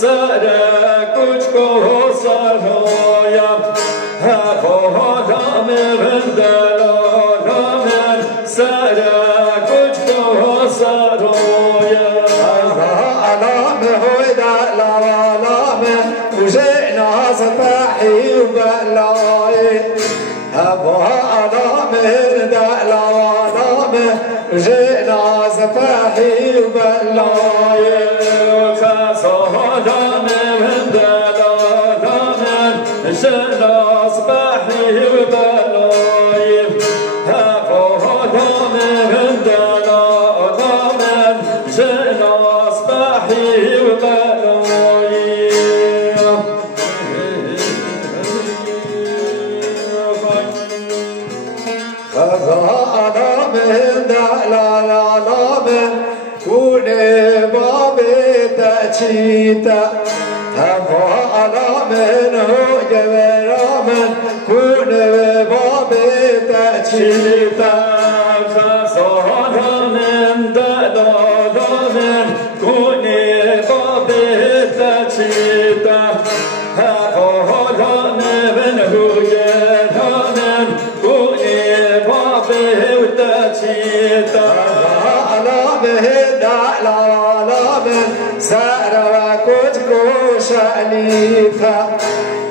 سر کوچ کو سرایا هوادام دلالام سر کوچ کو سرایا علام هوی دلالام وجه ناز بحی و بلای هوادام دلالام وجه ناز بحی و بلای فصادام دلالام جناز بحی و بلای هوادام دلالام جناز بحی و بلای خزانام دلالام كوني بابي تأتيتا هفا علامن هو جبرامن كوني بابي تأتيتا خزانام دلالام كوني بابي تأتيتا هفا علامن هو جبرامن كوني بابي تأتيتا سارا كنت كوشاليتا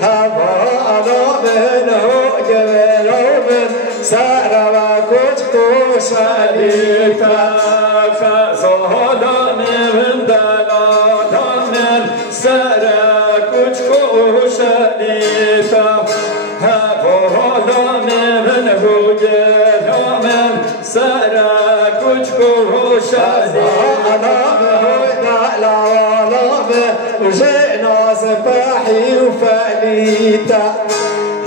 هوا من هو جبل سارا كنت كوشاليتا فصادا من دلالا من سارا كنت كوشاليتا هوا من هو جبل سارا كنت كوشاليتا وجئنا سفاحي وفاليتا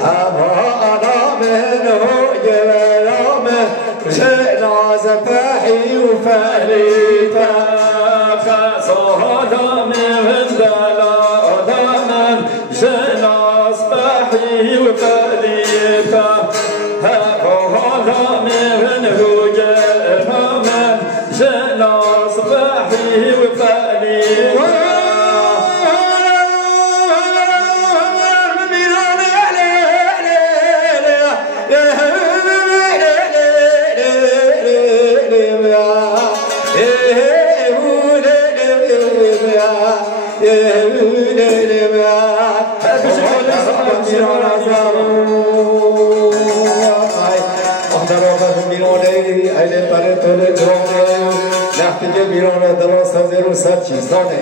هوا منه جبل وجئنا سفاحي وفاليتا فصادا من دلالا من جئنا سفاحي وفاليتا هوا منه جبل جئنا سفاحي وفاليتا نحتاج بیرون درست زیرو سر چیزانه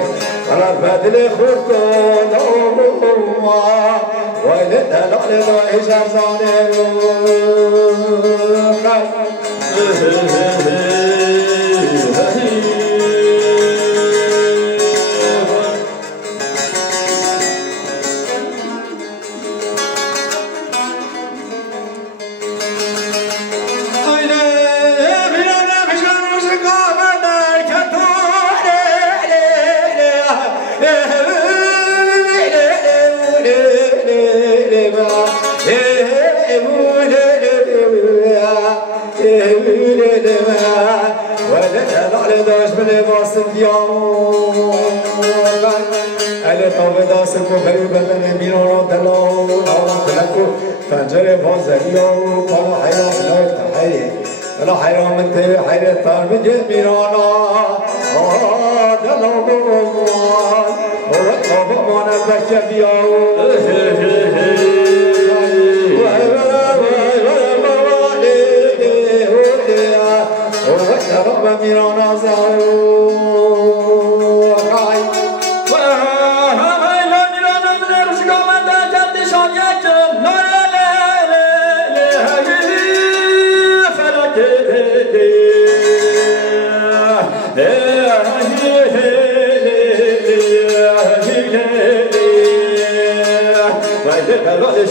ولی بدل خود کنم ولی دلال دا اجازانه پنجره بازاری و پالا حیران نای تحیه ولا حیران من ته حیرت تر بجه میرانا دلا بمان و بمان بچه بیاو و میرانا زاو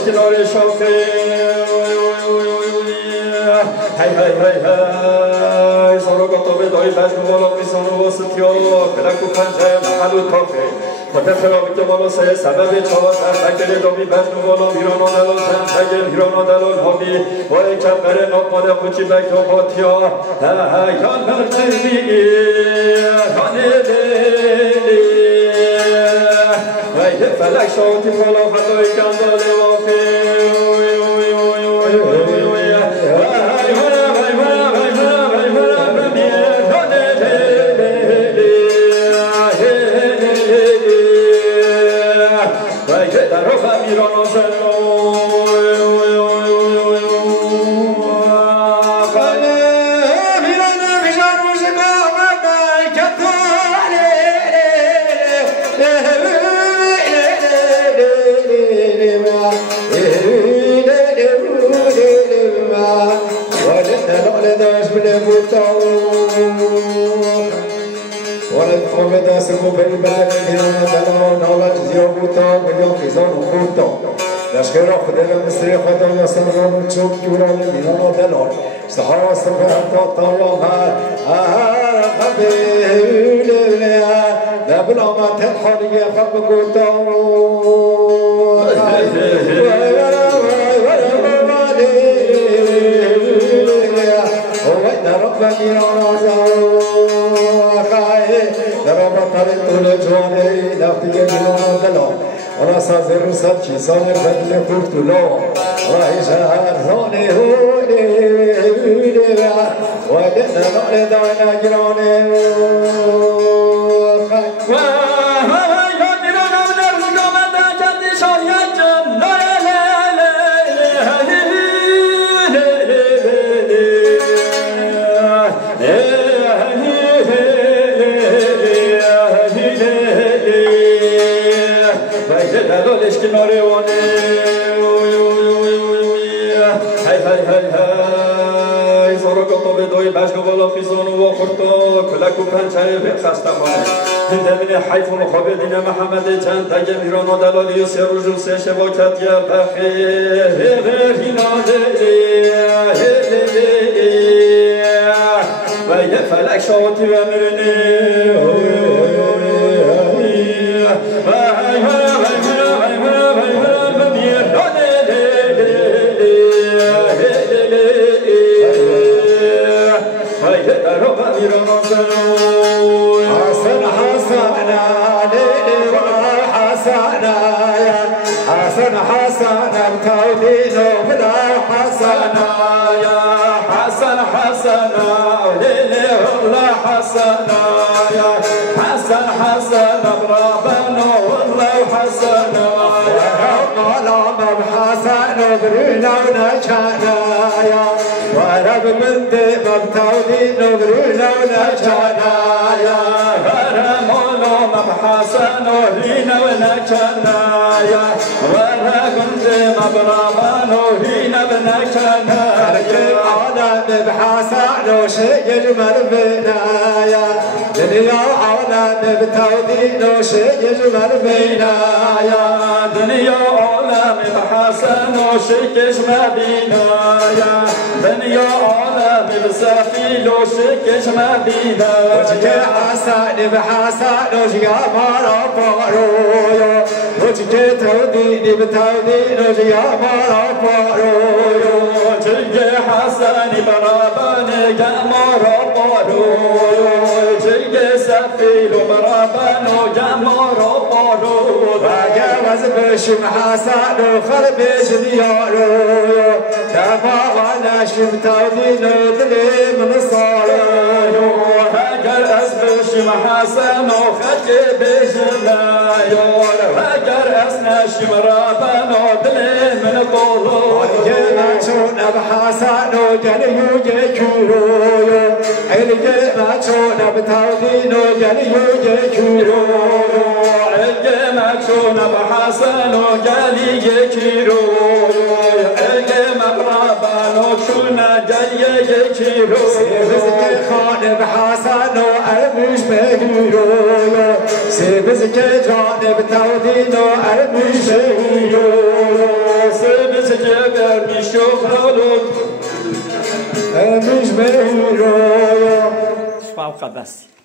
کنار شاخه هی هی هی هی سارگاتا به دای بجن والا میسان و واسطیا کلک و پنجه محل و تاخه خاطر خرابی که والا سه سبب چهار تکل دامی بجن والا میرانا دلال تکل میرانا دلال هامی وای کبر ناب ماده خوچی بک و باتیا هی کان برچنی هانه دیلی فلك شوتي فلو حتى يكمل لشکر خدا مصری خدا واسمون چوب جورا میران دلار سحر سفر تا طیام هبیل دبل ما تدخل خب قطع رب میران درام طریق جوانی لفتی میران دلار ولا صادر صدق صادر بدل قلتلو راهي شهر ثاني هولي ودنا نقل دعنا جراني حيث مخابدين محمد جان تجميران ودلالي سروج سشباكت يا بخير ويا فلك شوتي وامرني ورب من دي مبتودي نبرنا ونجنايا هرمونو مبحسنو لينا ونجنايا ورب من دي مبرابانو لينا ونجنايا عالم بحسنو شيء يجمل بنايا دنيا عالم بتودي نو شيء يجمل بنايا دنيا عالم بحسنو شيء يجمل بنايا دنيا عالم بسفيل وشكش مدينة وجه حسن بحسن وجه مرا فارويا وجه تودين بتودين وجه مرا فارويا وجه حسن برابان جمرا فارويا وجه سفيل برابان جمرا فارويا جاوز بشم حسن وخربش ديارويا تفا ولا شمتودين دلي من صايو هاجر اسبش محسن وخج بجنا يور هاجر اسنا شمرابن دلي من طولو الجماعون بحسن وجليو جكورو الجماعون بتودين وجليو جكورو الجماعون بحسن وجلي جكورو شونا جاي يجيرو سيبزك خانب حسن وأرمش بهيرو سيبزك جانب تودين وأرمش بهيرو سيبزك برمش وخلوك أرمش بهيرو شفاو قدس